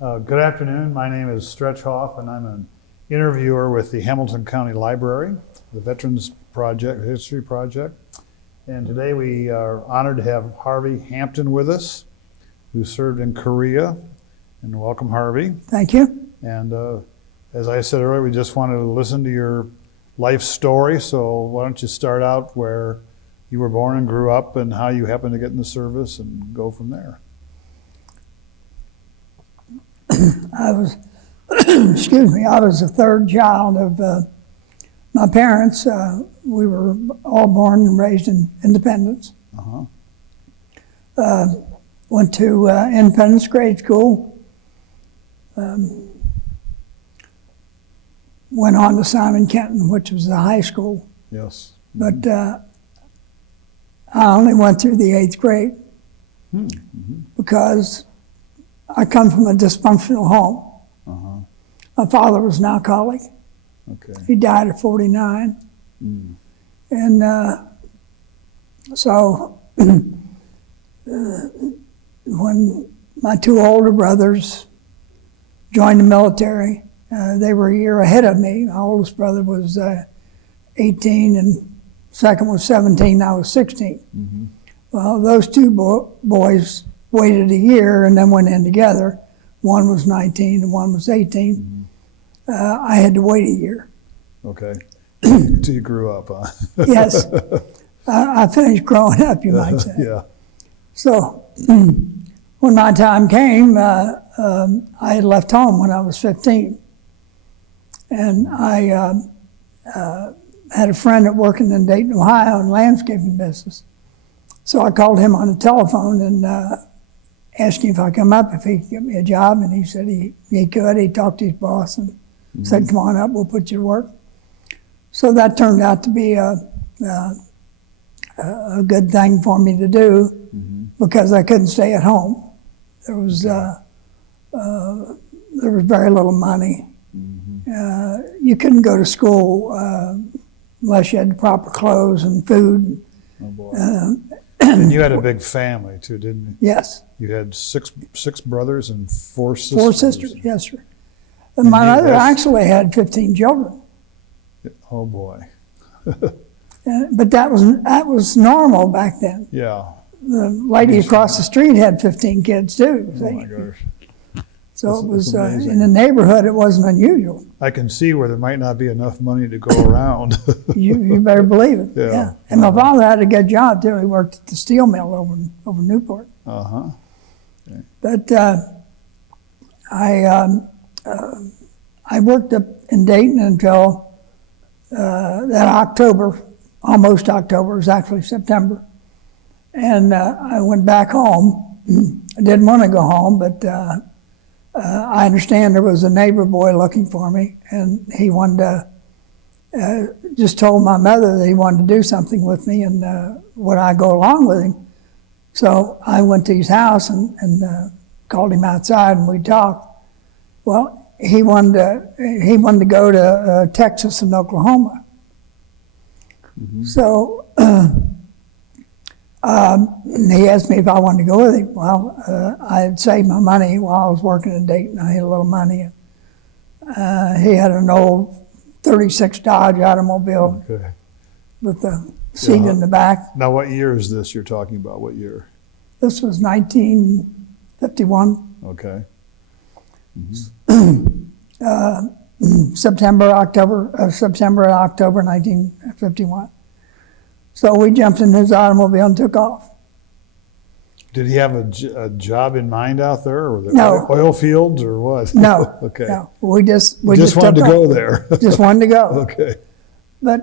Good afternoon. My name is Stretch Hoff, and I'm an interviewer with the Hamilton County Library, the Veterans Project, History Project. And today we are honored to have Harvey Hampton with us, who served in Korea. And welcome, Harvey. Thank you. And as I said earlier, we just wanted to listen to your life story. So why don't you start out where you were born and grew up and how you happened to get in the service and go from there. I was, I was the third child of my parents. We were all born and raised in Independence. Went to Independence grade school. Went on to Simon Kenton, which was a high school. Yes. But I only went through the 8th grade because I come from a dysfunctional home. My father was an alcoholic. Okay. He died at 49. And so when my two older brothers joined the military, they were a year ahead of me. My oldest brother was 18 and second was 17, I was 16. Well, those two boys waited a year and then went in together. One was 19 and one was 18. I had to wait a year. Okay. Till you grew up, huh? Yes. I finished growing up, you might say. Yeah. So when my time came, I had left home when I was 15. And I had a friend that working in Dayton, Ohio in landscaping business. So I called him on the telephone and asked him if I come up, if he could get me a job. And he said he could. He talked to his boss and said, come on up, we'll put you to work. So that turned out to be a good thing for me to do because I couldn't stay at home. There was very little money. You couldn't go to school unless you had the proper clothes and food. Oh boy. And you had a big family too, didn't you? Yes. You had six brothers and 4 sisters. 4 sisters, yes, sir. And my mother actually had 15 children. Oh boy. But that was normal back then. Yeah. The lady across the street had 15 kids too. Oh my gosh. So it was in the neighborhood. It wasn't unusual. I can see where there might not be enough money to go around. You better believe it. Yeah. And my father had a good job too. He worked at the steel mill over Newport. Okay. But I worked up in Dayton until that October, almost October. It was actually September. And I went back home. I didn't want to go home, but I understand there was a neighbor boy looking for me, and he wanted to, just told my mother that he wanted to do something with me, and would I go along with him? So I went to his house and called him outside, and we talked. Well, he wanted to go to Texas and Oklahoma. So he asked me if I wanted to go with him. Well, I had saved my money while I was working in Dayton. I had a little money. He had an old 36 Dodge automobile with the seat in the back. Now, what year is this you're talking about? What year? This was 1951. Okay. September, October 1951. So we jumped in his automobile and took off. Did he have a job in mind out there, or No. oil fields, or what? No. Okay. No. We just wanted to go there. Just wanted to go. Okay. But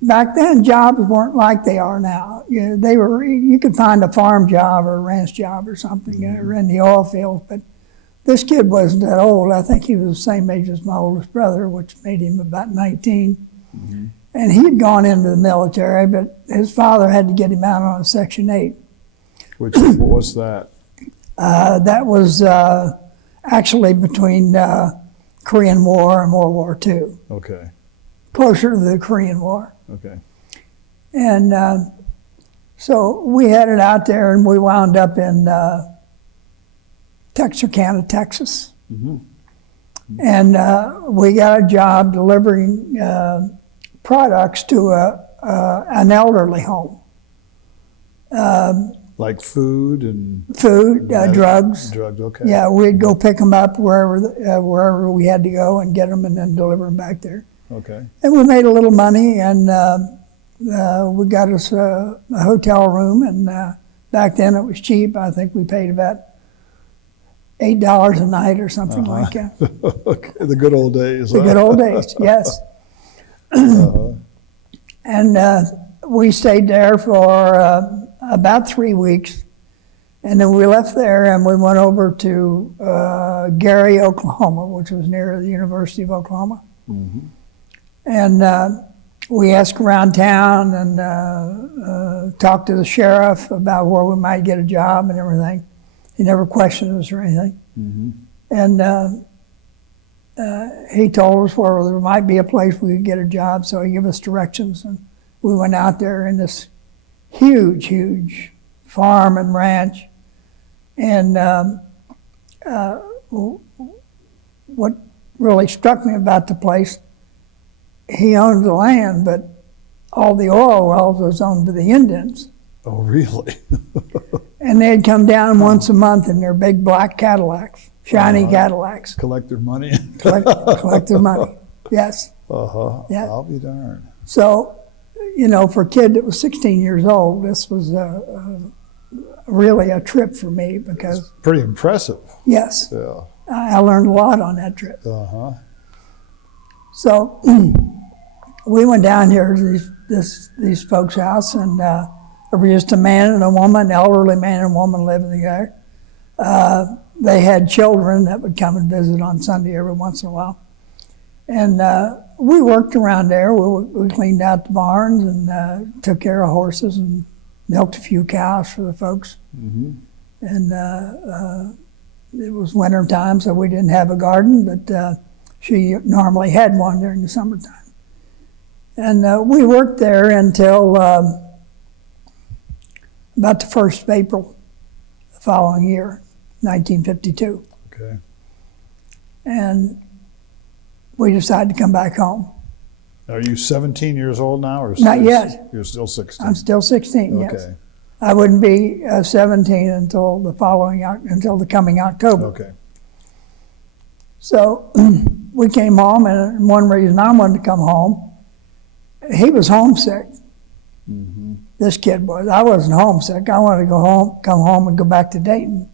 back then, jobs weren't like they are now. You could find a farm job or a ranch job or something, or in the oil field. But this kid wasn't that old. I think he was the same age as my oldest brother, which made him about 19. And he had gone into the military, but his father had to get him out on a Section 8. What was that? That was actually between Korean War and World War II. Okay. Closer to the Korean War. Okay. And so we headed out there and we wound up in Texarkana, Texas. And we got a job delivering products to an elderly home. Like food and Food, drugs. Drugs, okay. Yeah, we'd go pick them up wherever we had to go and get them and then deliver them back there. Okay. And we made a little money, and we got us a hotel room, and back then it was cheap. I think we paid about $8 a night or something like that. Okay, the good old days. The good old days, yes. And we stayed there for about 3 weeks, and then we left there and we went over to Gary, Oklahoma, which was near the University of Oklahoma. And we asked around town and talked to the sheriff about where we might get a job and everything. He never questioned us or anything. And he told us where there might be a place we could get a job, so he gave us directions. And we went out there in this huge, huge farm and ranch. And what really struck me about the place, he owned the land, but all the oil wells was owned by the Indians. Oh, really? And they'd come down once a month in their big black Cadillacs, shiny Cadillacs. Collect their money? collect their money, yes. Yeah. I'll be darned. So, you know, for a kid that was 16 years old, this was really a trip for me because... Pretty impressive. Yes. Yeah. I learned a lot on that trip. So we went down here to these folks' house, and there was just a man and a woman, an elderly man and woman living there. They had children that would come and visit on Sunday every once in a while. And we worked around there. We cleaned out the barns and took care of horses and milked a few cows for the folks. And it was winter time, so we didn't have a garden, but she normally had one during the summertime. And we worked there until about the 1st of April the following year, 1952. Okay. And we decided to come back home. Are you 17 years old now? Or Not yet. You're still 16? I'm still 16, okay. yes. I wouldn't be 17 until the coming October. Okay. So we came home, and one reason I wanted to come home, he was homesick. This kid was. I wasn't homesick. I wanted to come home and go back to Dayton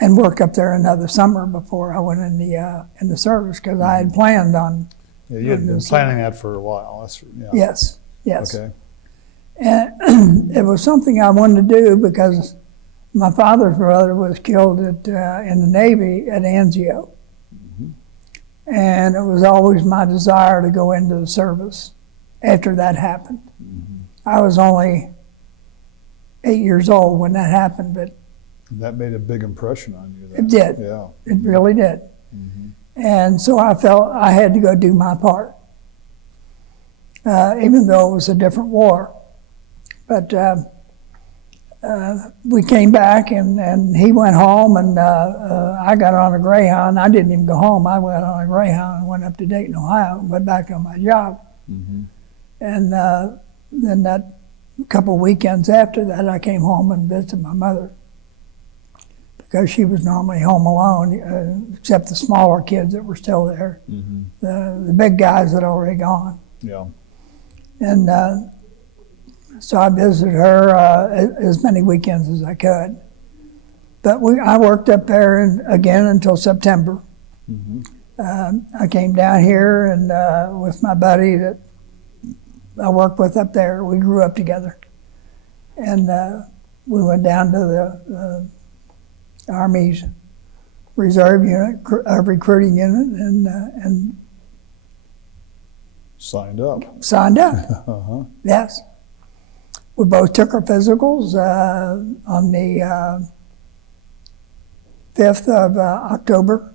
and work up there another summer before I went in the service, because I had planned on. Yeah, you had been planning that for a while. Yes. Okay. And it was something I wanted to do because my father's brother was killed in the Navy at Anzio. And it was always my desire to go into the service after that happened. I was only 8 years old when that happened, but that made a big impression on you then. it did. Yeah. It really did. And so I felt I had to go do my part, even though it was a different war. But we came back, and he went home, and I got on a Greyhound. I didn't even go home. I went on a Greyhound and went up to Dayton, Ohio, and went back on my job. And then that couple weekends after that, I came home and visited my mother, because she was normally home alone, except the smaller kids that were still there. The big guys had already gone. Yeah. And so I visited her as many weekends as I could. But I worked up there again until September. I came down here and with my buddy that I worked with up there. We grew up together. And we went down to the Army's reserve unit, recruiting unit, and signed up. Signed up. Yes. We both took our physicals on the 5th of October.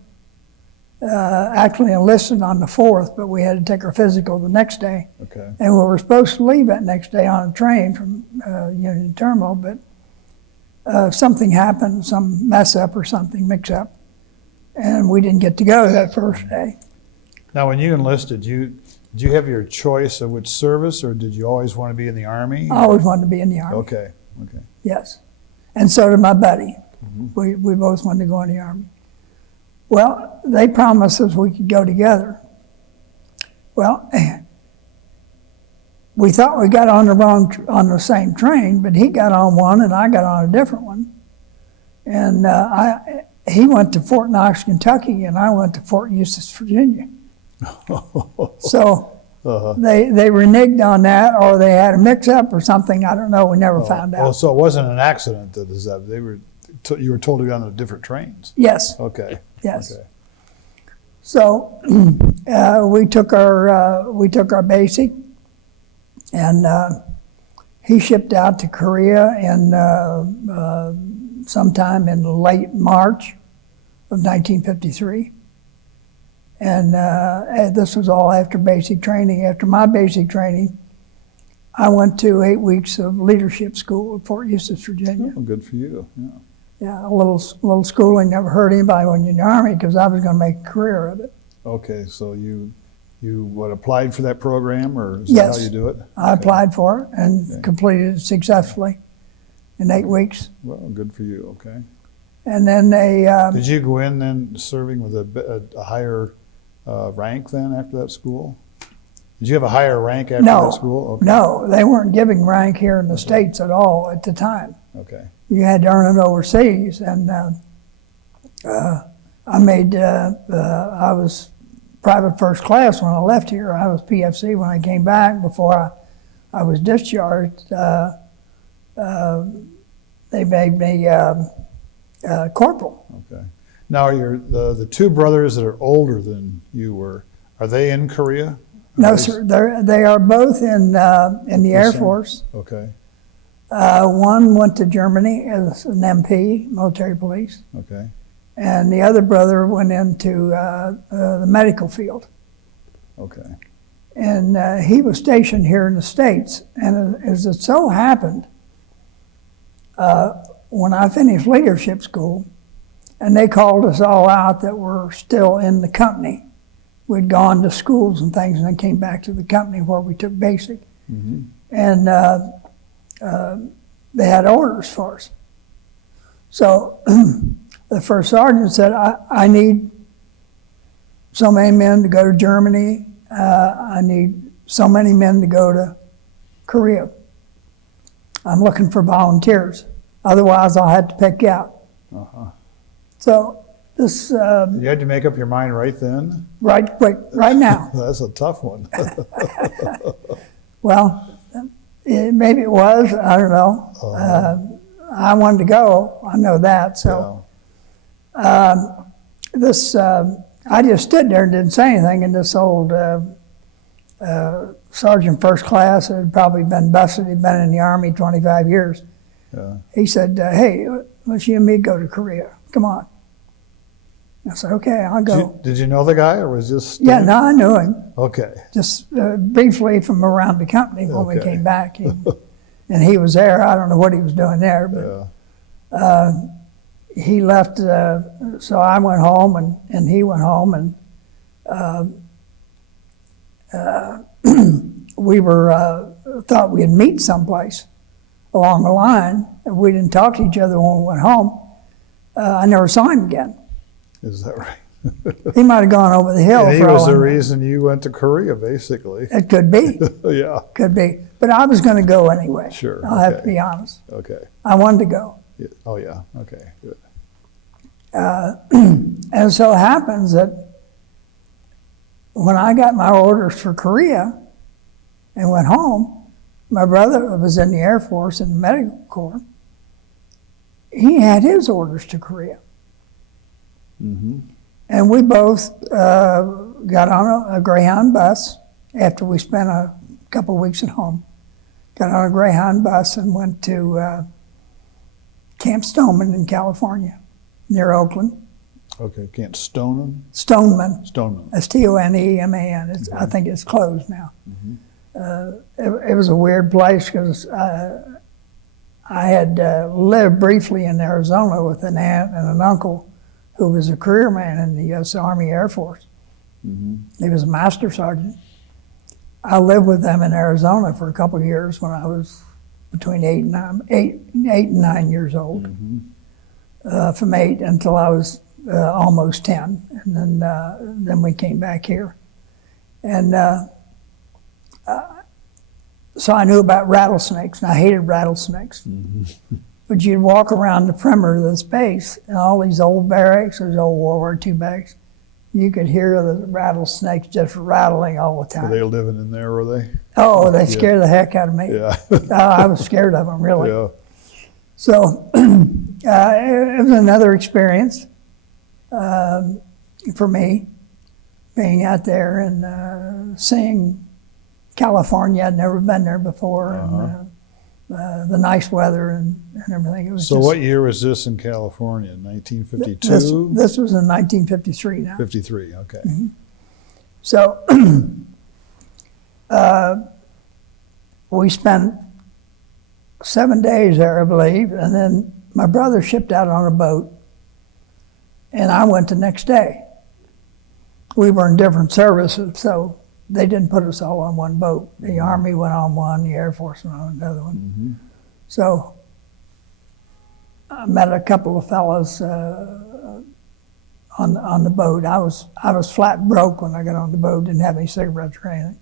Actually enlisted on the 4th, but we had to take our physical the next day. Okay. And we were supposed to leave that next day on a train from Union Terminal, but something happened, some mess up or something, mix up. and we didn't get to go that first day. Now, when you enlisted, did you have your choice of which service, or did you always want to be in the Army? I always wanted to be in the Army. Okay. Yes. And so did my buddy. We both wanted to go in the Army. Well, they promised us we could go together. Well, we thought we got on the same train, but he got on one and I got on a different one. And he went to Fort Knox, Kentucky, and I went to Fort Eustis, Virginia. So they reneged on that, or they had a mix-up or something. I don't know. We never found out. Oh, so it wasn't an accident that you were told to be on the different trains. Yes. Okay. Yes. Okay. So we took our basic, and he shipped out to Korea in sometime in late March of 1953. And this was all after basic training. After my basic training, I went to 8 weeks of leadership school at Fort Eustis, Virginia. Oh, good for you. Yeah. Yeah, a little schooling. Never hurt anybody when you're in the Army, because I was going to make a career of it. Okay, so you applied for that program, or is Yes. that how you do it? I applied for it and completed it successfully in 8 weeks. Well, good for you. Okay. And then they Did you go in then serving with a higher rank then after that school? Did you have a higher rank after that school? Okay. No, they weren't giving rank here in the States at all at the time. Okay. You had to earn it overseas, and I was private first class when I left here. I was PFC when I came back. Before I was discharged, they made me corporal. Okay. Now, the two brothers that are older than you were, are they in Korea? No, sir. They are both in the Air Force. Okay. One went to Germany as an MP, military police, Okay. and the other brother went into the medical field. Okay. And he was stationed here in the States. And as it so happened, when I finished leadership school, and they called us all out that were still in the company. We'd gone to schools and things, and then came back to the company where we took basic. Mm-hmm. And they had orders for us. So the first sergeant said, I need so many men to go to Germany. I need so many men to go to Korea. I'm looking for volunteers. Otherwise, I'll have to pick you out. Uh-huh. So this... You had to make up your mind right then? Right now. That's a tough one. Well, maybe it was. I don't know. I wanted to go. I know that. So I just stood there and didn't say anything. And this old sergeant first class had probably been busted. He'd been in the Army 25 years. Yeah. He said, hey, let's you and me go to Korea. Come on. I said, okay, I'll go. Did you know the guy, or was just... Yeah, no, I knew him. Okay. Just briefly from around the company when we Okay. came back. And he was there. I don't know what he was doing there, but he left. So I went home, and he went home, and we thought we'd meet someplace along the line. We didn't talk to each other when we went home. I never saw him again. Is that right? He might have gone over the hill. And he for was all the I know. reason you went to Korea, basically. It could be. Yeah. Could be. But I was going to go anyway. Sure, I'll have to okay. be honest. Okay. I wanted to go. Yeah. Oh, yeah. Okay. Good. And so it happens that when I got my orders for Korea and went home, my brother was in the Air Force in the Medical Corps. He had his orders to Korea. Mm-hmm. And we both got on a Greyhound bus after we spent a couple of weeks at home. Got on a Greyhound bus and went to Camp Stoneman in California, near Oakland. Okay. Can't stone him? Stoneman. Stoneman. Stoneman. I think it's closed now. It was a weird place because I had lived briefly in Arizona with an aunt and an uncle who was a career man in the U.S. Army Air Force. He was a master sergeant. I lived with them in Arizona for a couple of years when I was between 8 and 9 years old. From 8 until I was almost 10, and then we came back here. And so I knew about rattlesnakes, and I hated rattlesnakes. But you'd walk around the perimeter of this base, and all these old barracks, those old World War II barracks, you could hear the rattlesnakes just rattling all the time. Were they living in there, were they? Oh, they scared the heck out of me. Yeah. I was scared of them, really. Yeah. So it was another experience for me, being out there and seeing California. I'd never been there before, and the nice weather and everything. It was So what year was this in California? 1952? This was in 1953 now. 53, okay. So we spent 7 days there, I believe, and then my brother shipped out on a boat, and I went the next day. We were in different services, so they didn't put us all on one boat. The Army went on one, the Air Force went on another one. So I met a couple of fellows on the boat. I was flat broke when I got on the boat, didn't have any cigarettes or anything.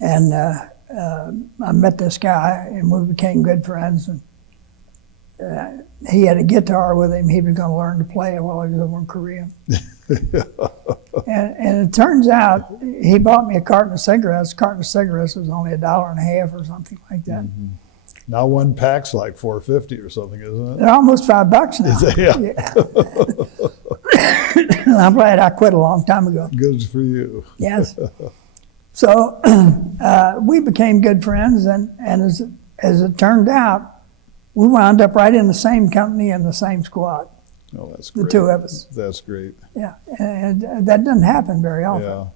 And I met this guy, and we became good friends. And he had a guitar with him. He was going to learn to play it while he was over in Korea. And it turns out he bought me a carton of cigarettes. A carton of cigarettes was only $1.50 or something like that. Now one pack's like $4.50 or something, isn't it? They're almost $5 now. Is it? Yeah. And I'm glad I quit a long time ago. Good for you. Yes. So we became good friends, and as it turned out, we wound up right in the same company and the same squad. Oh, that's great. The two of us. That's great. Yeah, and that doesn't happen very often.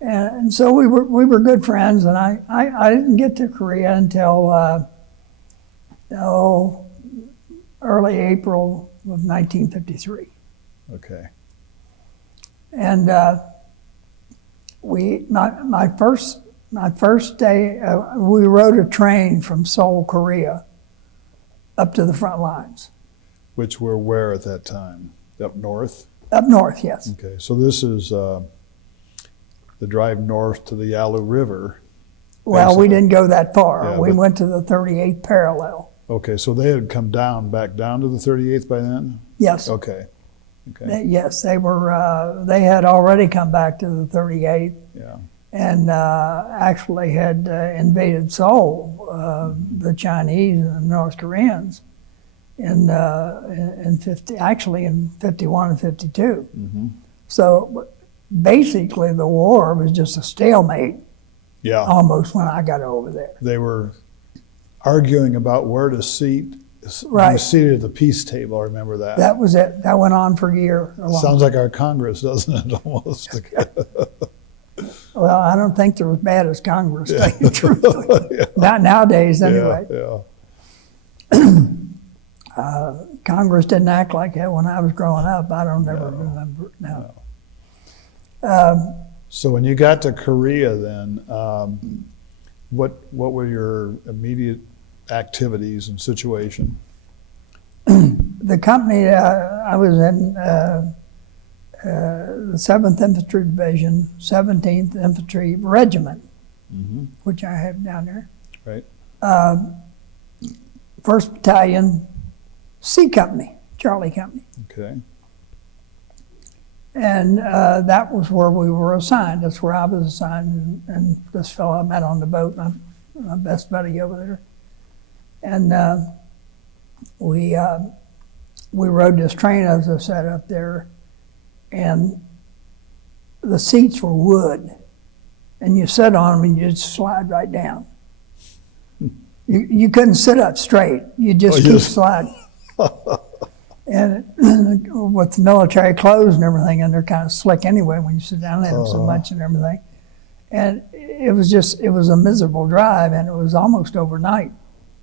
Yeah. And so we were good friends, and I didn't get to Korea until early April of 1953. Okay. And my first day, we rode a train from Seoul, Korea, up to the front lines. Which were where at that time? Up north? Up north, yes. Okay, so this is the drive north to the Yalu River. Well, basically. we didn't go that far. Yeah, We but- went to the 38th parallel. Okay, so they had come back down to the 38th by then? Yes. Okay. Okay. Yes, they were. They had already come back to the 38th. Yeah. And actually had invaded Seoul, the Chinese and the North Koreans, in 51 and 52. So basically, the war was just a stalemate. Yeah. Almost when I got over there. They were arguing about where to seat. Right. Be seated at the peace table. I remember that. That was it. That went on for a year. Sounds like our Congress, doesn't it? Almost. Well, I don't think they're as bad as Congress, to tell you the truth. Yeah. Not nowadays, anyway. Yeah. Congress didn't act like that when I was growing up. I don't ever remember it now. So when you got to Korea then, what were your immediate activities and situation? The company I was in, the 7th Infantry Division, 17th Infantry Regiment, which I have down there. Right. 1st Battalion, C Company, Charlie Company. Okay. And that was where we were assigned. That's where I was assigned, and this fellow I met on the boat, my best buddy over there. And we rode this train, as I said, up there, and the seats were wood, and you sit on them and you just slide right down. You couldn't sit up straight. You just keep sliding. And with the military clothes and everything, and they're kind of slick anyway when you sit down, they have so much and everything. And it was a miserable drive, and it was almost overnight.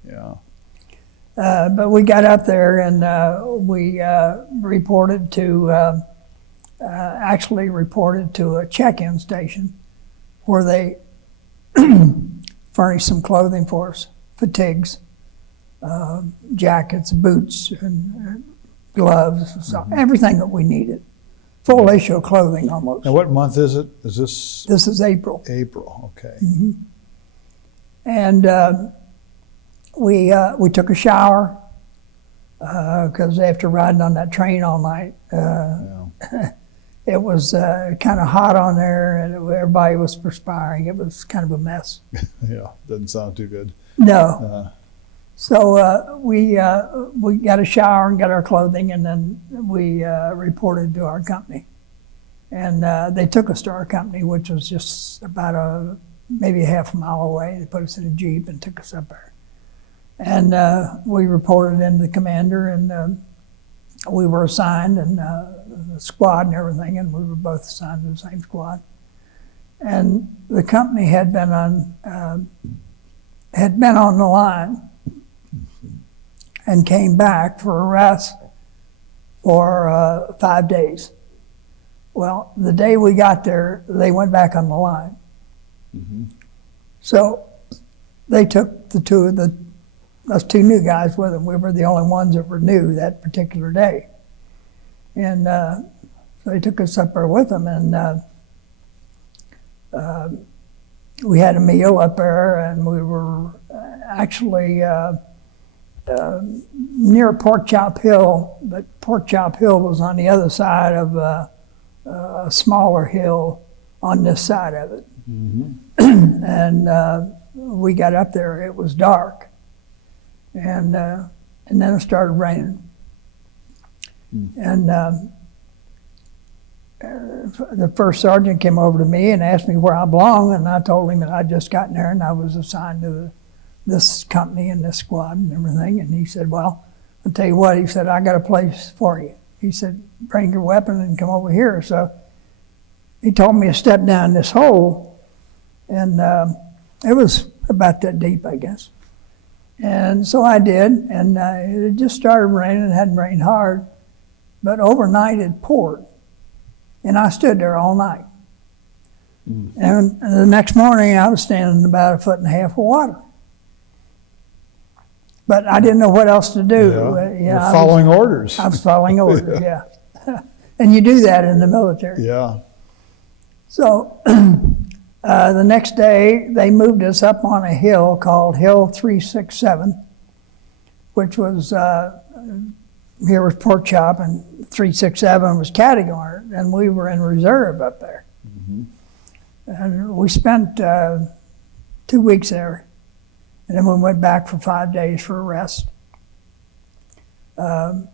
Yeah. But we got up there and we reported to, actually reported to a check-in station where they furnished some clothing for us, fatigues, jackets, boots, and gloves, so everything that we needed. Full issue of clothing almost. And what month is it? Is this? This is April. April, okay. And we took a shower because after riding on that train all night, it was kind of hot on there, and everybody was perspiring. It was kind of a mess. Yeah, doesn't sound too good. No. So we got a shower and got our clothing, and then we reported to our company. And they took us to our company, which was just about maybe a half a mile away. They put us in a Jeep and took us up there. And we reported in the commander, and we were assigned, and the squad and everything, and we were both assigned to the same squad. And the company had been on the line and came back for a rest for 5 days. Well, the day we got there, they went back on the line. So they took us two new guys with them. We were the only ones that were new that particular day. And so they took us up there with them, and we had a meal up there, and we were actually near Pork Chop Hill, but Pork Chop Hill was on the other side of a smaller hill on this side of it. And we got up there, it was dark, and then it started raining. And the first sergeant came over to me and asked me where I belonged, and I told him that I'd just gotten there and I was assigned to this company and this squad and everything. And he said, well, I'll tell you what, he said, I got a place for you. He said, bring your weapon and come over here. So he told me to step down this hole, and it was about that deep, I guess. And so I did, and it just started raining. It hadn't rained hard, but overnight it poured. And I stood there all night. And the next morning I was standing about 1.5 feet of water. But I didn't know what else to do. You're following orders. I was following orders, yeah. And you do that in the military. Yeah. So the next day they moved us up on a hill called Hill 367, which was, here was Pork Chop, and 367 was Category, and we were in reserve up there. And we spent 2 weeks there, and then we went back for 5 days for a rest. The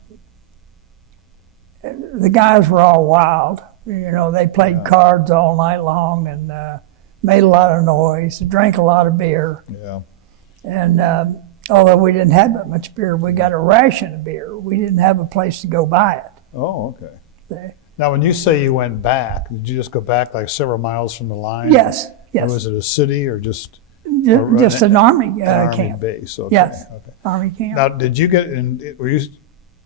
guys were all wild. You know, they played cards all night long and made a lot of noise, drank a lot of beer. Yeah. And although we didn't have that much beer, we got a ration of beer. We didn't have a place to go buy it. Oh, okay. Now, when you say you went back, did you just go back like several miles from the line? Yes, yes. Or was it a city or just an army Army camp. base? Okay. Yes, Okay. army camp. Now, did you get in? Were you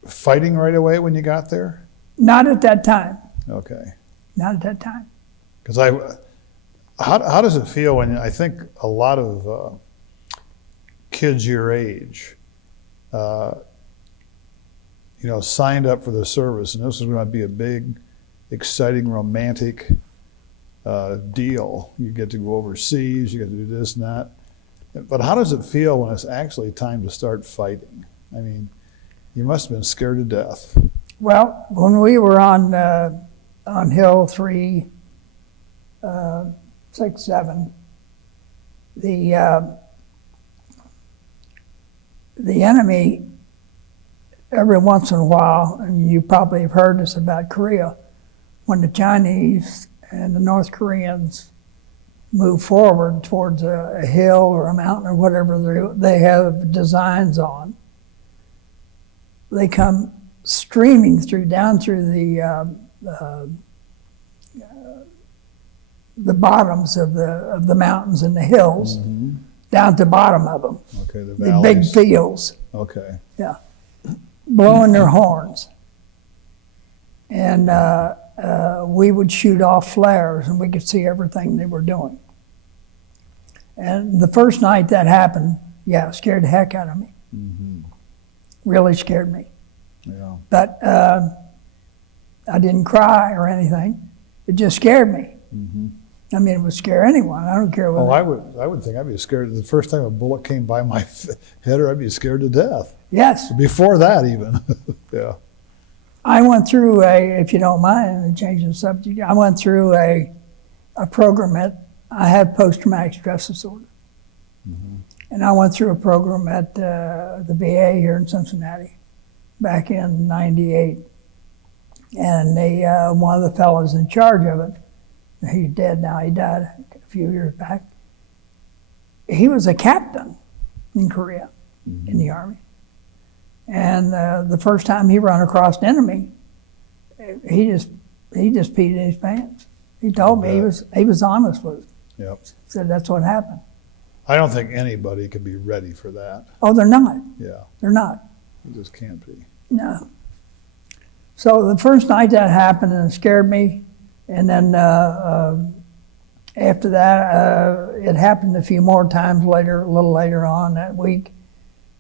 fighting right away when you got there? Not at that time. Okay. Not at that time. Because how does it feel when I think a lot of kids your age, signed up for the service, and this is going to be a big, exciting, romantic deal. You get to go overseas, you get to do this and that. But how does it feel when it's actually time to start fighting? I mean, you must have been scared to death. Well, when we were on Hill 367, the enemy, every once in a while, and you probably have heard this about Korea, when the Chinese and the North Koreans move forward towards a hill or a mountain or whatever they have designs on, they come streaming down through the bottoms of the mountains and the hills, down at the bottom of them, Okay, the the big valleys. fields, Okay. blowing their horns. And we would shoot off flares and we could see everything they were doing. And the first night that happened, yeah, it scared the heck out of me. Really scared me. Yeah. But I didn't cry or anything. It just scared me. I mean, it would scare anyone. I don't care what. Oh, I would think I'd be scared. The first time a bullet came by my head, or I'd be scared to death. Yes. Before that, even. Yeah. I went through if you don't mind changing the subject, I went through a program I had post-traumatic stress disorder. And I went through a program at the VA here in Cincinnati back in '98. And one of the fellows in charge of it, he's dead now, he died a few years back. He was a captain in Korea, in the Army. And the first time he ran across an enemy, he just peed in his pants. He told me he was honest with it. Yep. Said that's what happened. I don't think anybody could be ready for that. Oh, they're not. Yeah. They're not. You just can't be. No. So the first night that happened, and it scared me. And then after that, it happened a few more times later, a little later on that week.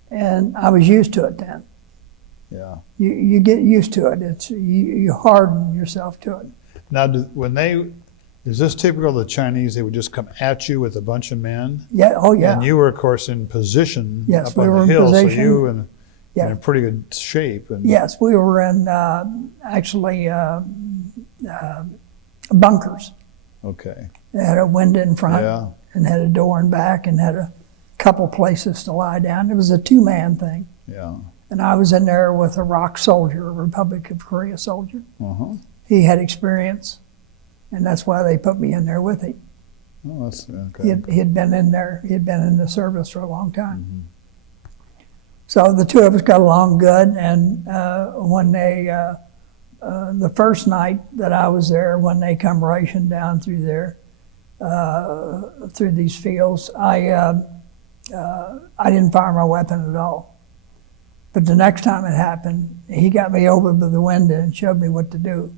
And I was used to it then. Yeah. You get used to it. It's you harden yourself to it. Now, is this typical of the Chinese? They would just come at you with a bunch of men? Yeah. Oh, yeah. And you were, of course, in position Yes, up we on were the in hill, position. so you in Yeah. pretty good shape. And Yes, we were in actually bunkers. Okay. It had a window in front Yeah. and had a door in back and had a couple places to lie down. It was a two-man thing. Yeah. And I was in there with a ROK soldier, a Republic of Korea soldier. He had experience, and that's why they put me in there with him. Oh, that's okay. He had been in there. He had been in the service for a long time. So the two of us got along good. And when the first night that I was there, when they come racing down through there, through these fields, I didn't fire my weapon at all. But the next time it happened, he got me over to the window and showed me what to do.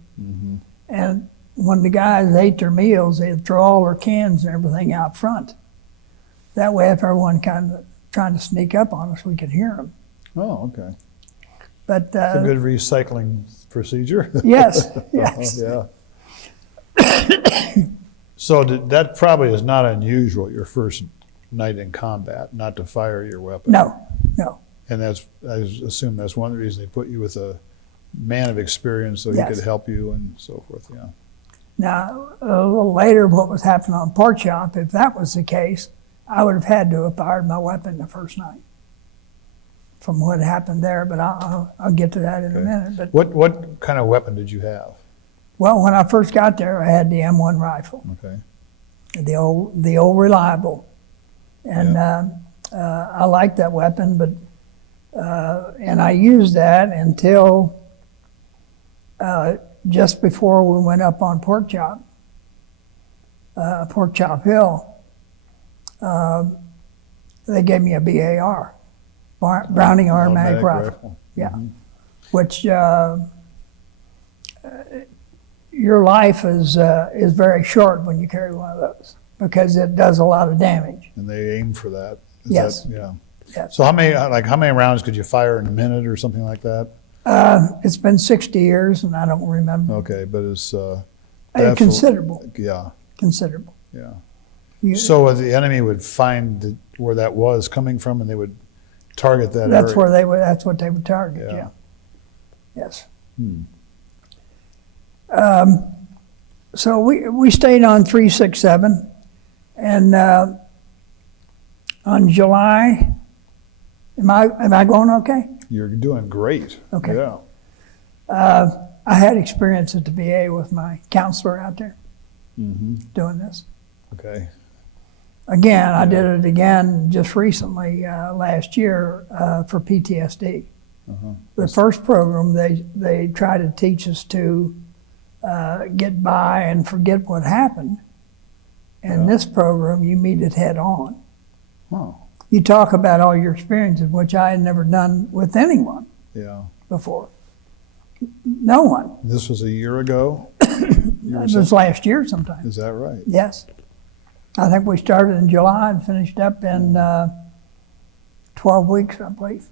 And when the guys ate their meals, they'd throw all their cans and everything out front. That way, if everyone kind of trying to sneak up on us, we could hear them. Oh, okay. But It's a good recycling procedure. yes, yes. Yeah. So that probably is not unusual, your first night in combat, not to fire your weapon. No, no. And I assume that's one of the reasons they put you with a man of experience so he Yes. could help you and so forth, yeah. Now, a little later, what was happening on Pork Chop, if that was the case, I would have had to have fired my weapon the first night from what happened there, but I'll get to that in a minute. But What kind of weapon did you have? well, when I first got there, I had the M1 rifle, Okay. the old reliable, and I liked that weapon, but and I used that until just before we went up on Pork Chop Hill. They gave me a BAR, Browning automatic rifle. Yeah, which your life is very short when you carry one of those because it does a lot of damage. And they aim for that. Is Yes. that- yeah. Yes. So how many rounds could you fire in a minute or something like that? It's been 60 years and I don't remember. Okay, but it's Considerable, yeah, considerable. yeah. You- So the enemy would find where that was coming from, and they would target that That's area. where they would. That's what they would target. Yeah. Yeah. Yes. Hmm. So we stayed on 367, and on July. Am I going okay? You're doing great. Okay. Yeah. I had experience at the VA with my counselor out there Mm-hmm. doing this. Okay. Again, I did it again just recently, last year, for PTSD. Uh-huh. The first program, they try to teach us to get by and forget what happened. And Yeah. this program, you meet it head on. Huh. You talk about all your experiences, which I had never done with anyone Yeah. before. No one. This was a year ago? It was last year sometime. Is that right? Yes. I think we started in July and finished up in 12 weeks, I believe.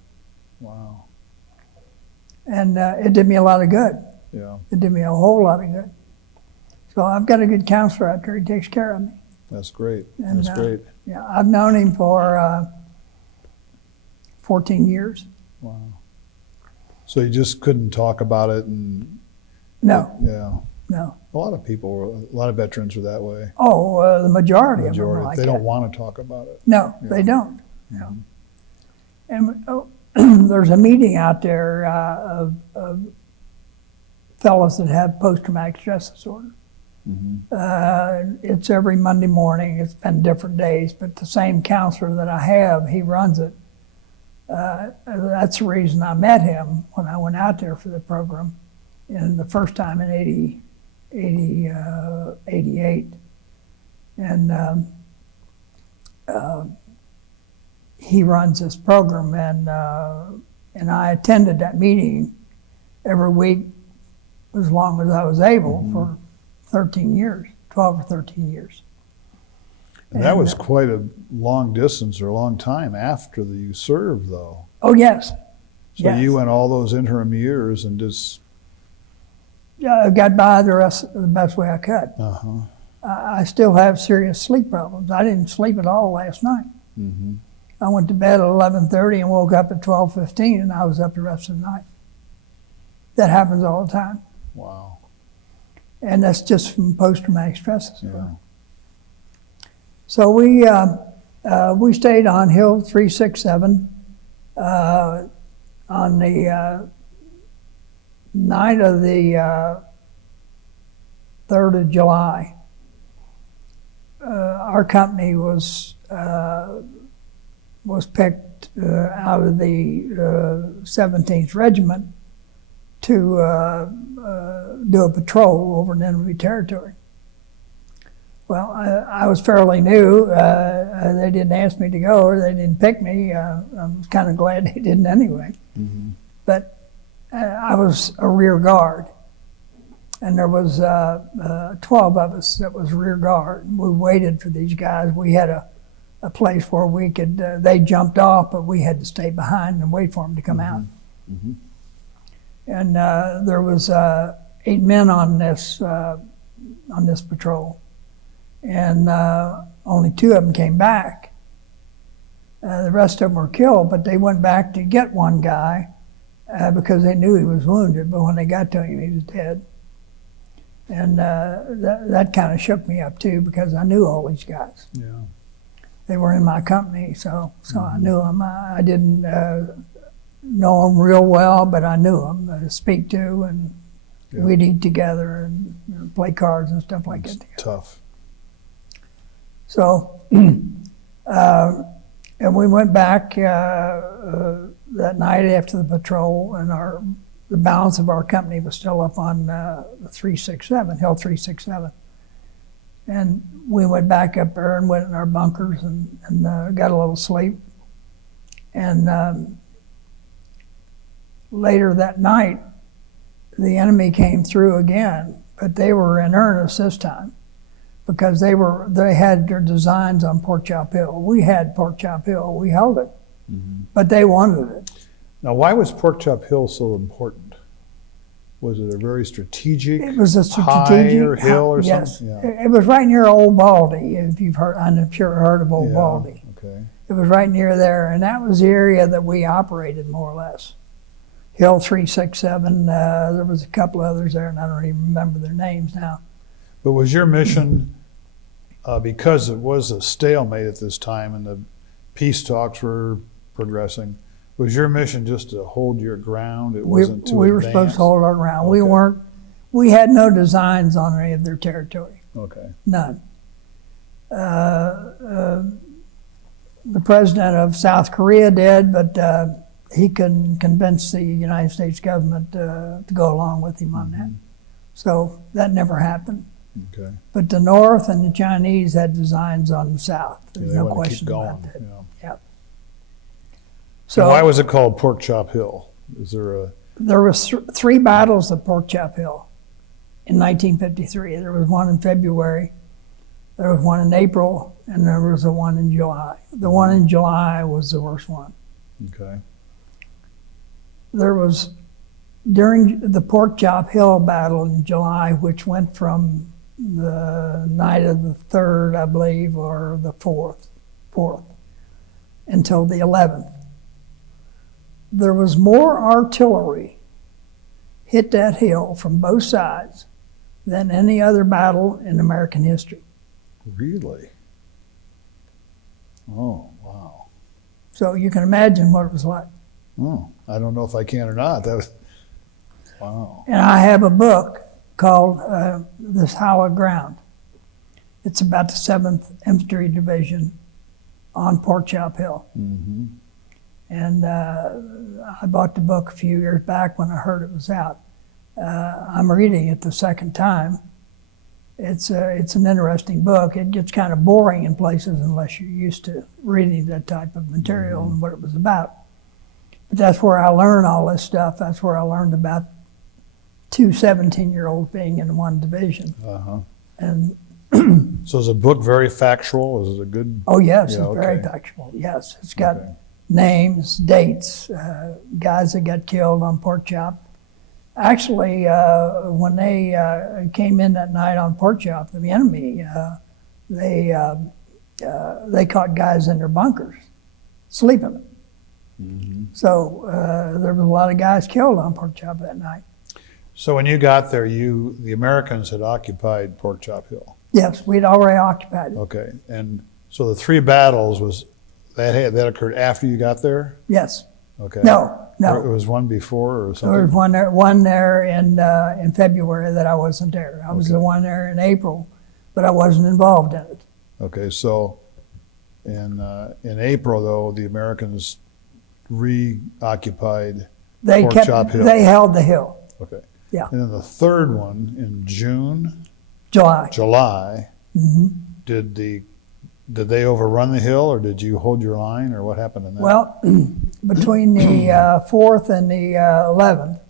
Wow. And it did me a lot of good. Yeah. It did me a whole lot of good. So I've got a good counselor out there. He takes care of me. That's great. And, That's great. Yeah, I've known him for 14 years. Wow. So you just couldn't talk about it and... No, Yeah. no. A lot of people, a lot of veterans are that way. Oh, the majority of them are like They that. don't want to talk about it. No, Yeah. they don't. Yeah. And there's a meeting out there of fellows that have post-traumatic stress disorder. It's every Monday morning. It's been different days, but the same counselor that I have, he runs it. That's the reason I met him when I went out there for the program, and the first time in 88. And he runs this program, and I attended that meeting every week as long as I was able for 13 years, 12 or 13 years. And that was quite a long distance or a long time after you served, though. Oh, yes. So yes. you went all those interim years and just... got by the best way I could. Uh-huh. I still have serious sleep problems. I didn't sleep at all last night. Mm-hmm. I went to bed at 11:30 and woke up at 12:15, and I was up the rest of the night. That happens all the time. Wow. And that's just from post-traumatic stress disorder. Yeah. So we stayed on Hill 367 on the night of the 3rd of July. Our company was picked out of the 17th Regiment to do a patrol over an enemy territory. Well, I was fairly new. They didn't ask me to go, or they didn't pick me. I was kind of glad they didn't anyway. Mm-hmm. But I was a rear guard, and there was 12 of us that was rear guard. We waited for these guys. We had a place where we could, they jumped off, but we had to stay behind and wait for them to come out. Mm-hmm. And there was 8 men on this patrol, and only 2 of them came back. The rest of them were killed, but they went back to get one guy because they knew he was wounded, but when they got to him, he was dead. And that kind of shook me up too, because I knew all these guys. Yeah. They were in my company, so I knew them. I didn't know them real well, but I knew them to speak to, and we'd eat together and play cards and stuff like that. Tough. So, and we went back that night after the patrol, and the balance of our company was still up on the 367, Hill 367. And we went back up there and went in our bunkers and got a little sleep. And later that night, the enemy came through again, but they were in earnest this time, because they had their designs on Pork Chop Hill. We had Pork Chop Hill, we held it, but they wanted it. Now, why was Pork Chop Hill so important? Was it a very strategic, It was a strategic high or hill or yes. something? Yeah. It was right near Old Baldy, if you've heard, I'm sure heard of Old Baldy. Okay. It was right near there, and that was the area that we operated more or less. Hill 367, there was a couple others there, and I don't even remember their names now. But was your mission, because it was a stalemate at this time and the peace talks were progressing, was your mission just to hold your ground? It wasn't to We were supposed to hold our ground. Okay. We had no designs on any of their territory. Okay. None. The president of South Korea did, but he couldn't convince the United States government to go along with him on that. So that never happened. Okay. But the North and the Chinese had designs on the South. There's They no want to question keep about going. that. Yeah. Yeah. So So why was it called Pork Chop Hill? Is there a there was three battles at Pork Chop Hill in 1953. There was one in February, there was one in April, and there was a one in July. The one in July was the worst one. okay? There was, during the Pork Chop Hill battle in July, which went from the night of the 3rd, I believe, or the 4th, until the 11th, there was more artillery hit that hill from both sides than any other battle in American history. Really? Oh, wow. So you can imagine what it was like. Oh, I don't know if I can or not. That was wow. And I have a book called This Hallowed Ground. It's about the 7th Infantry Division on Pork Chop Hill. Mm-hmm. And I bought the book a few years back when I heard it was out. I'm reading it the second time. It's an interesting book. It gets kind of boring in places unless you're used to reading that type of material and what it was about. But that's where I learned all this stuff. That's where I learned about two 17-year-olds being in one division. Uh-huh. And So is the book very factual? Is it a good? oh yes, Yeah, it's very okay. factual. Yes, it's got Okay. names, dates, guys that got killed on Pork Chop. Actually, when they came in that night on Pork Chop, the enemy, they caught guys in their bunkers, sleeping. Mm-hmm. So there was a lot of guys killed on Pork Chop that night. So when you got there, the Americans had occupied Pork Chop Hill. Yes, we'd already occupied it. Okay, and so the three battles that occurred after you got there. Yes. Okay. No. Or it was one before or something. There was one there in February that I wasn't there. I was Okay. the one there in April, but I wasn't involved in it. Okay, so in April though, the Americans reoccupied. They Pork Chop Hill. They held the hill. Okay. Yeah. And then the third one in July. July, hmm did they overrun the hill, or did you hold your line, or what happened in that? Well, between the 4th and the 11th,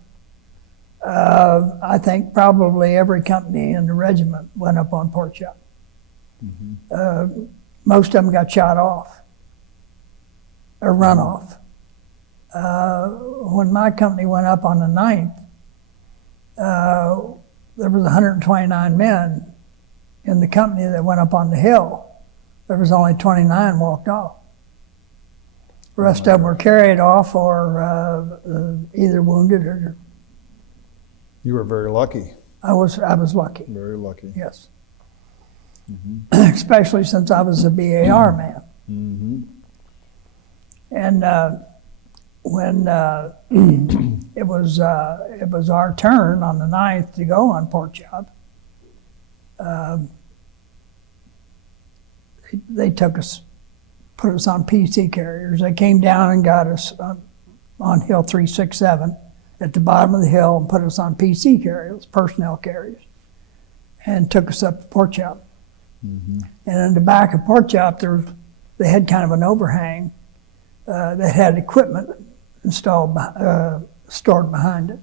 I think probably every company in the regiment went up on Pork Chop. Mhm. Most of them got shot off or run off. When my company went up on the 9th, there was 129 men in the company that went up on the hill. There was only 29 walked off. The rest of them were carried off or either wounded or. You were very lucky. I was lucky. Very lucky. Yes. Mm-hmm. Especially since I was a BAR man. Mm-hmm. And when it was our turn on the 9th to go on Pork Chop, they took us, put us on PC carriers. They came down and got us on Hill 367 at the bottom of the hill and put us on PC carriers, personnel carriers, and took us up to Pork Chop. Mm-hmm. And in the back of Pork Chop, they had kind of an overhang that had equipment installed, stored behind it.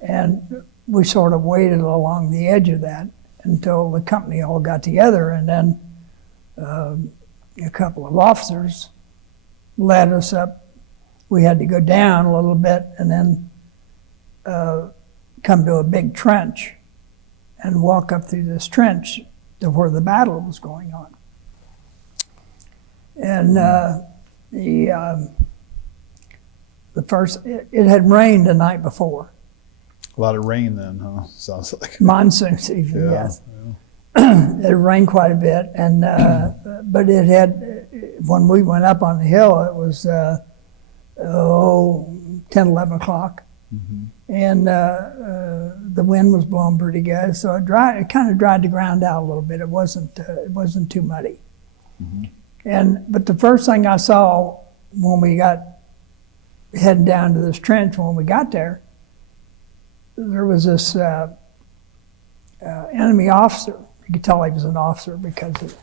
And we sort of waited along the edge of that until the company all got together, and then a couple of officers led us up. We had to go down a little bit and then come to a big trench and walk up through this trench to where the battle was going on. And it had rained the night before. A lot of rain then, huh? Sounds like. Monsoon season, Yeah, yes. yeah. It rained quite a bit, and but it had, when we went up on the hill, it was 10, 11 o'clock, Mm-hmm. and the wind was blowing pretty good, so it kind of dried the ground out a little bit. It wasn't too muddy. Mm-hmm. But the first thing I saw when we got heading down to this trench, when we got there was this enemy officer You could tell he was an officer because of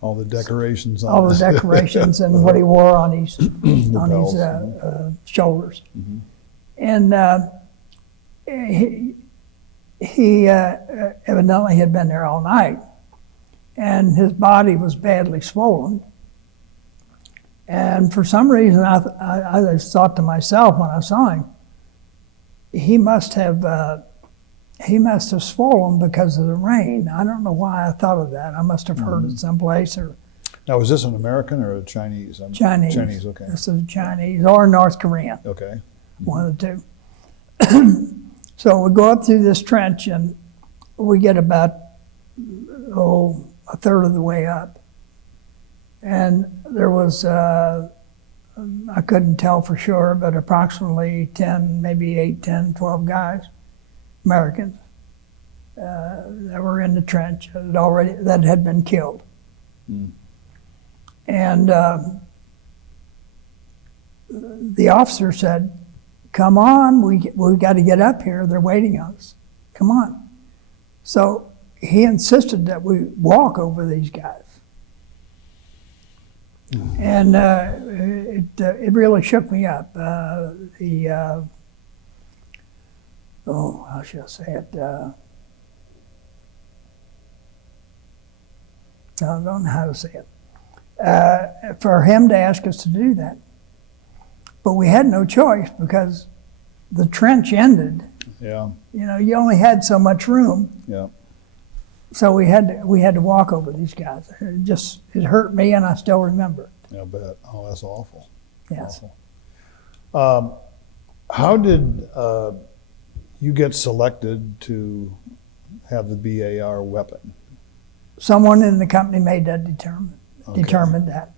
All the decorations on all the decorations and what he wore on his bells, shoulders. Mhm. And he evidently had been there all night, and his body was badly swollen. And for some reason, I just thought to myself when I saw him, he must have swollen because of the rain. I don't know why I thought of that. I must have heard it someplace or Now, was this an American or a Chinese? Chinese. Chinese, okay. This is Chinese or North Korean, Okay. one of the two. So we go up through this trench and we get about, a third of the way up. And there was, I couldn't tell for sure, but approximately 10, maybe 8, 10, 12 guys, Americans, that were in the trench that had been killed. Mm. And the officer said, "Come on, we got to get up here. They're waiting on us. Come on." So he insisted that we walk over these guys. And it really shook me up. How should I say it? I don't know how to say it. For him to ask us to do that. But we had no choice because the trench ended. Yeah. You know, you only had so much room. Yeah. So we had to walk over these guys. It hurt me, and I still remember it. Yeah, I bet. Oh, that's awful. Yes. Awful. How did you get selected to have the BAR weapon? Someone in the company made that Okay. determined that.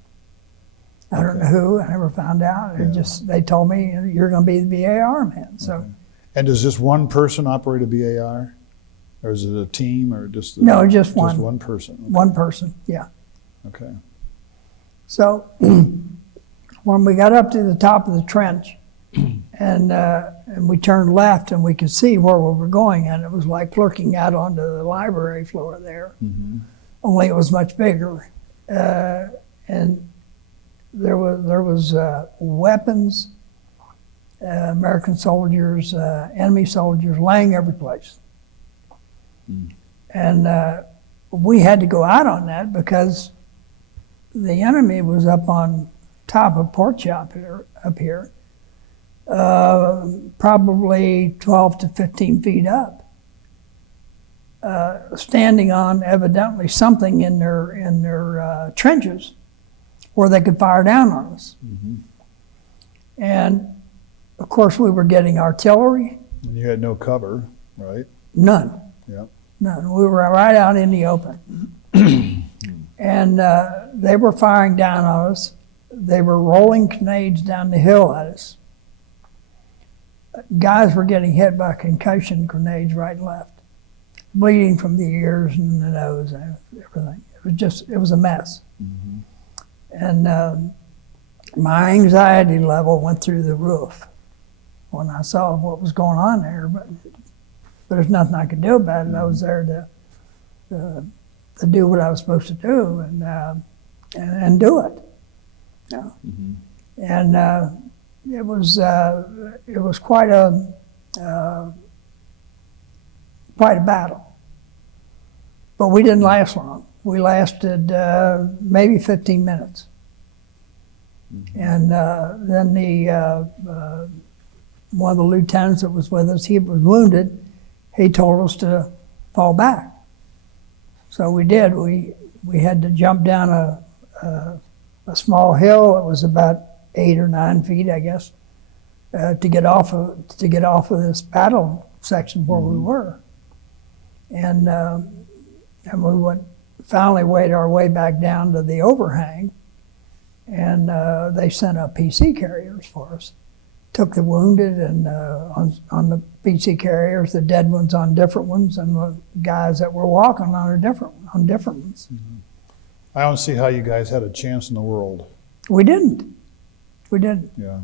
I don't know who. I never found out. Yeah. They told me you're going to be the BAR man. So Okay. And does just one person operate a BAR, or is it a team, or just No, just one. Just one person. Okay. one person, yeah. Okay. So when we got up to the top of the trench, and we turned left, and we could see where we were going, and it was like looking out onto the library floor there. Mm-hmm. Only it was much bigger, and there was weapons, American soldiers, enemy soldiers laying every place. Mm. And we had to go out on that because the enemy was up on top of Port Chop up here, probably 12 to 15 feet up, standing on evidently something in their trenches where they could fire down on us. Mm-hmm. And of course we were getting artillery. And you had no cover, right? None. Yep. None. We were right out in the open. And they were firing down on us. They were rolling grenades down the hill at us. Guys were getting hit by concussion grenades right and left, bleeding from the ears and the nose and everything. It was a mess. Mm-hmm. And my anxiety level went through the roof when I saw what was going on there. But there's nothing I could do about it. I was there to do what I was supposed to do and do it. You know? Mm-hmm. And it was quite a battle. But we didn't last long. We lasted maybe 15 minutes. Mm-hmm. And then one of the lieutenants that was with us, he was wounded. He told us to fall back. So we did. We had to jump down a small hill. It was about 8 or 9 feet, I guess, to get off of this battle section where we were. And we finally made our way back down to the overhang, and they sent up PC carriers for us. Took the wounded and on the PC carriers, the dead ones on different ones, and the guys that were walking on different ones. Mm-hmm. I don't see how you guys had a chance in the world. We didn't. Yeah.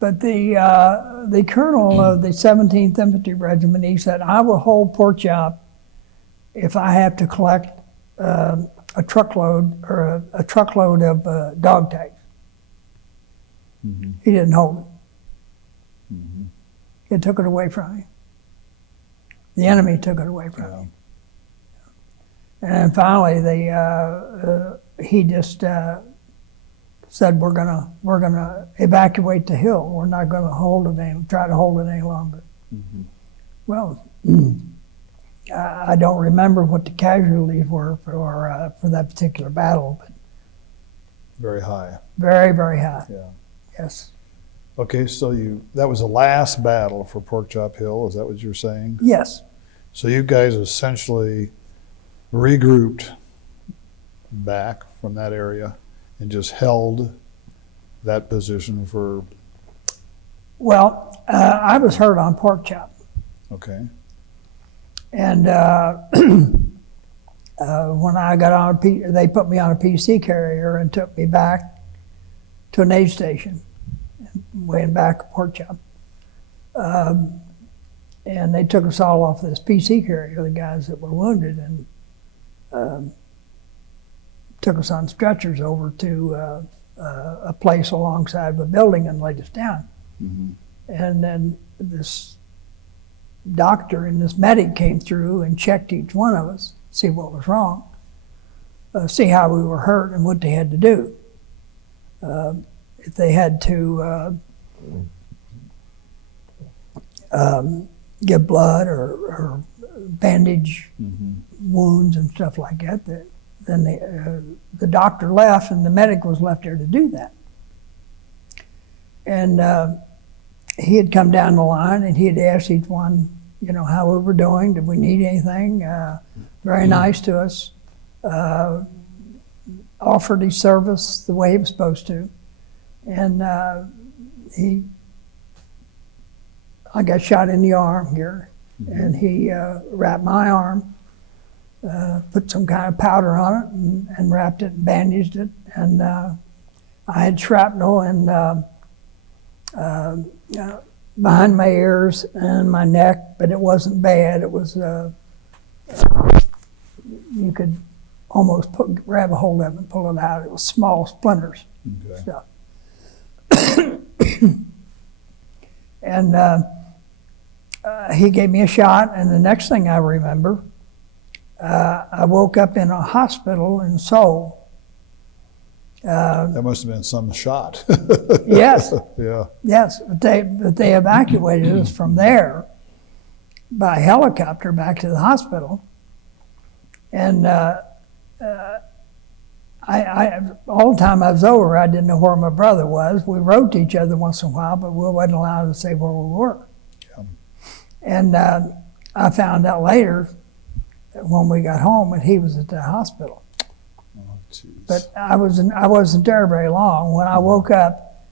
But the colonel of the 17th Infantry Regiment, he said, "I will hold Port Chop if I have to collect a truckload or a truckload of dog tags. Mm-hmm. He didn't hold it. Mm-hmm. It took it away from him. The enemy took it away from him. And finally, he just said, "We're gonna evacuate the hill. We're not gonna try to hold it any longer." Mm-hmm. Well, I don't remember what the casualties were for that particular battle, but Very high. very, very high. Yeah. Yes. Okay, so that was the last battle for Pork Chop Hill, is that what you're saying? Yes. So you guys essentially regrouped back from that area and just held that position for, Well, I was hurt on Pork Chop, okay, and when I got on they put me on a PC carrier and took me back to an aid station, way in back of Pork Chop. And they took us all off this PC carrier, the guys that were wounded, and took us on stretchers over to a place alongside of a building and laid us down. mm-hmm. And then this doctor and this medic came through and checked each one of us, see what was wrong, see how we were hurt and what they had to do. If they had to give blood or bandage Mm-hmm. wounds and stuff like that, then the doctor left and the medic was left there to do that. And he had come down the line and he had asked each one, how we were doing, did we need anything? Very nice to us. Offered his service the way he was supposed to. And I got shot in the arm here, mm-hmm. and he wrapped my arm, put some kind of powder on it and wrapped it and bandaged it. And I had shrapnel and behind my ears and my neck, but it wasn't bad. It was, you could almost grab a hold of it and pull it out. It was small splinters, Okay. stuff. And he gave me a shot, and the next thing I remember, I woke up in a hospital in Seoul. That must have been some shot. Yes. Yeah. Yes, but they evacuated us from there by helicopter back to the hospital. And I all the time I was over, I didn't know where my brother was. We wrote to each other once in a while, but we wasn't allowed to say where we were. Yeah. And I found out later when we got home that he was at the hospital. Oh, geez. But I wasn't there very long. When I woke up,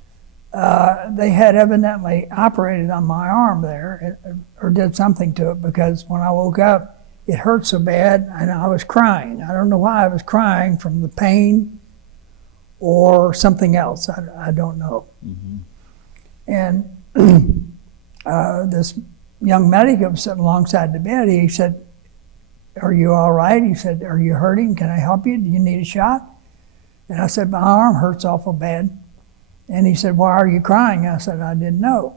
they had evidently operated on my arm there, or did something to it, because when I woke up, it hurt so bad, and I was crying. I don't know why I was crying, from the pain or something else. I don't know. Mm-hmm. And this young medic who was sitting alongside the bed, he said, "Are you all right?" He said, "Are you hurting? Can I help you? Do you need a shot?" And I said, "My arm hurts awful bad." And he said, "Why are you crying?" I said, "I didn't know."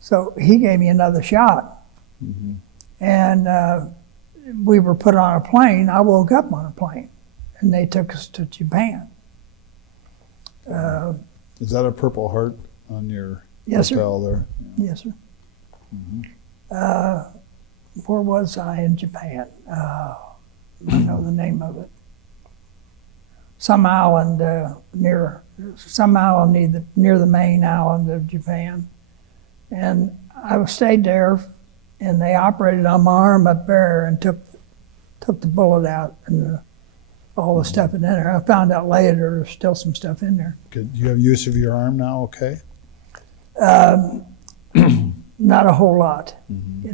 So he gave me another shot. Mm-hmm. And we were put on a plane. I woke up on a plane, and they took us to Japan. Is that a Purple Heart on your Yes, lapel there? Yes, sir. Mm-hmm. Where was I in Japan? I know the name of it. Some island near the main island of Japan. And I stayed there, and they operated on my arm up there and took the bullet out and all the stuff in there. I found out later there's still some stuff in there. Do you have use of your arm now? Okay. Not a whole lot. Mm-hmm.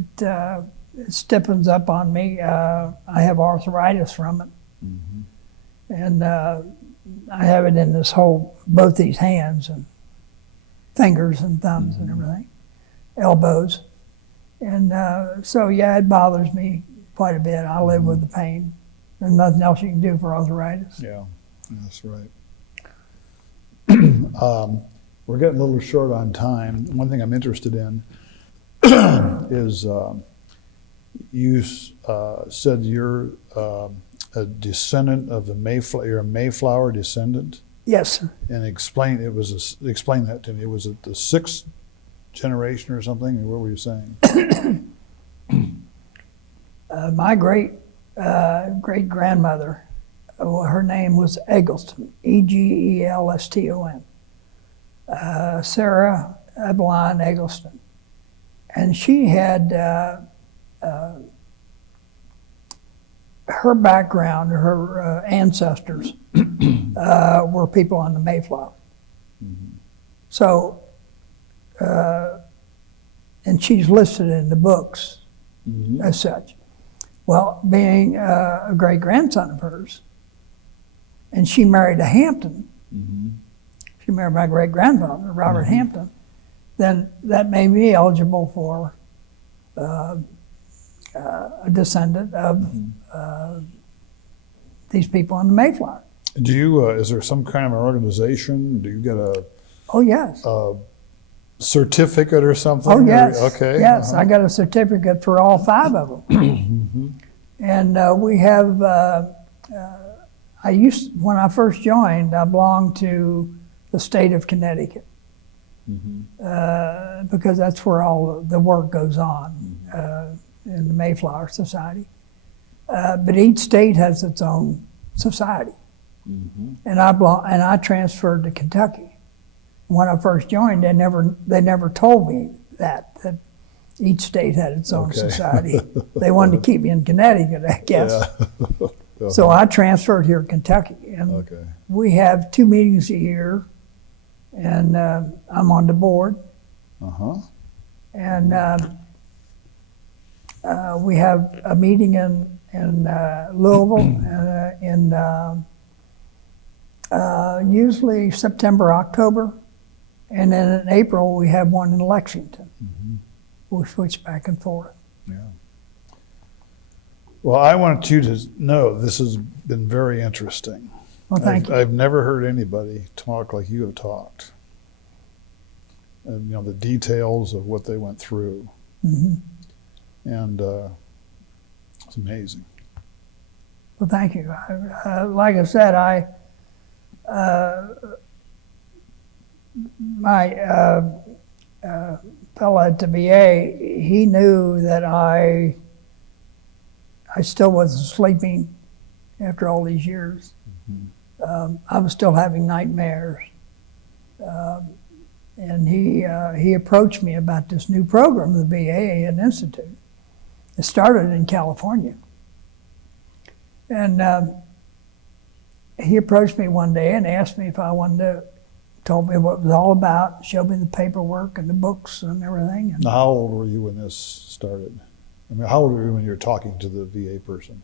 It stiffens up on me. I have arthritis from it. Mm-hmm. And I have it in both these hands and fingers and thumbs, Mm-hmm. and everything, elbows. And so, yeah, it bothers me quite a bit. I live with the pain. There's nothing else you can do for arthritis. Yeah, that's right. We're getting a little short on time. One thing I'm interested in is you said you're a descendant of the Mayflower. You're a Mayflower descendant, Yes, and explain that to me. Was it the sixth generation or something? Or what were you saying? my great grandmother, her name was Eggleston, Egelston, Sarah Eveline Eggleston, and she had her background, her ancestors were people on the Mayflower. Mm-hmm. So, and she's listed in the books Mm-hmm. as such. Well, being a great grandson of hers, and she married a Hampton. Mm-hmm. She married my great grandfather, Robert Mm-hmm. Hampton. Then that made me eligible for a descendant of these people on the Mayflower. Do you? Is there some kind of an organization? Do you get Oh yes. a certificate or something? Oh yes. Okay. Yes, uh-huh. I got a certificate for all 5 of them. Mm-hmm. And we have. When I first joined, I belonged to the state of Connecticut. Mm-hmm. Because that's where all the work goes on in the Mayflower Society. But each state has its own society, Mm-hmm. and I transferred to Kentucky. When I first joined, they never told me that each state had its own Okay. society. They wanted to keep me in Connecticut, I guess. Yeah. So I transferred here to Kentucky, and Okay. we have 2 meetings a year, and I'm on the board. Uh-huh. And we have a meeting in Louisville, usually September, October, and then in April we have one in Lexington. Mm-hmm. We switch back and forth. Yeah. Well, I want you to know this has been very interesting. Well, thank you. I've never heard anybody talk like you have talked. And, the details of what they went through. Hmm. And it's amazing. Well, thank you. Like I said, my fella at the VA, he knew that I still wasn't sleeping after all these years. Mm-hmm. I was still having nightmares. And he approached me about this new program, the VA and Institute. It started in California. And he approached me one day and asked me if I wanted to, told me what it was all about, showed me the paperwork and the books and everything. And Now, how old were you when this started? I mean, how old were you when you were talking to the VA person?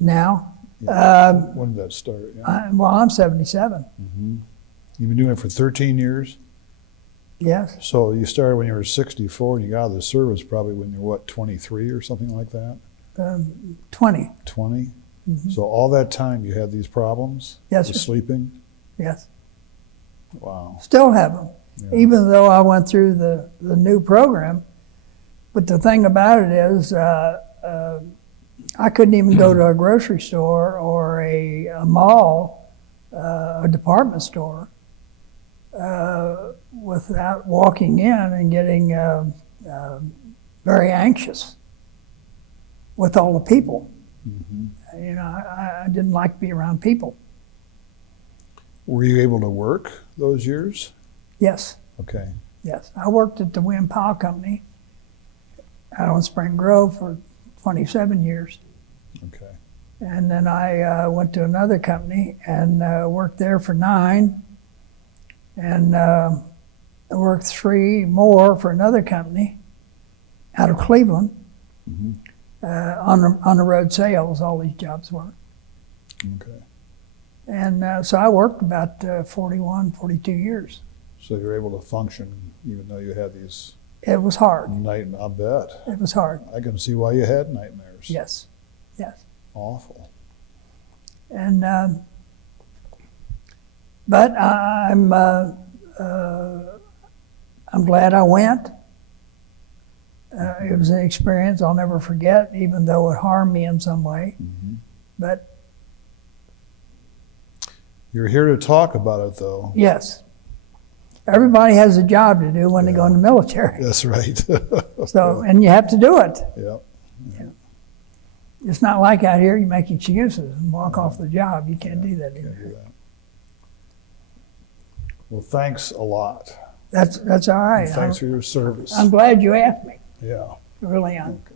now, When did that start? Yeah. I'm 77. Mm-hmm. You've been doing it for 13 years? Yes, So you started when you were 64 and you got out of the service probably when you were, 23 or something like that? 20. 20? Mhm. So all that time you had these problems? Yes, with sir. sleeping? Yes, Wow. still have them. Yeah. Even though I went through the new program. But the thing about it is, I couldn't even go to a grocery store or a mall, a department store, without walking in and getting very anxious with all the people. Mm-hmm. I didn't like to be around people. Were you able to work those years? Yes, Okay. yes. I worked at the Wind Power Company out on Spring Grove for 27 years. Okay. And then I went to another company and worked there for 9. And I worked 3 more for another company out of Cleveland. Mm-hmm. On the road sales, all these jobs were. Okay. And so I worked about 41, 42 years. So you're able to function even though you had these It was hard. I bet. It was hard. I can see why you had nightmares. years. Yes, yes. Awful. And but I'm glad I went. It was an experience I'll never forget, even though it harmed me in some way. Mm-hmm. But You're here to talk about it, though. yes, everybody has a job to do when they go in the military. That's right. So, and you have to do it. Yep. It's not like out here you make excuses and walk off the job. You can't do that Can't either. do that. Well, thanks a lot. That's all right. And thanks for your service. I'm glad you asked me. Yeah. Really am. Okay.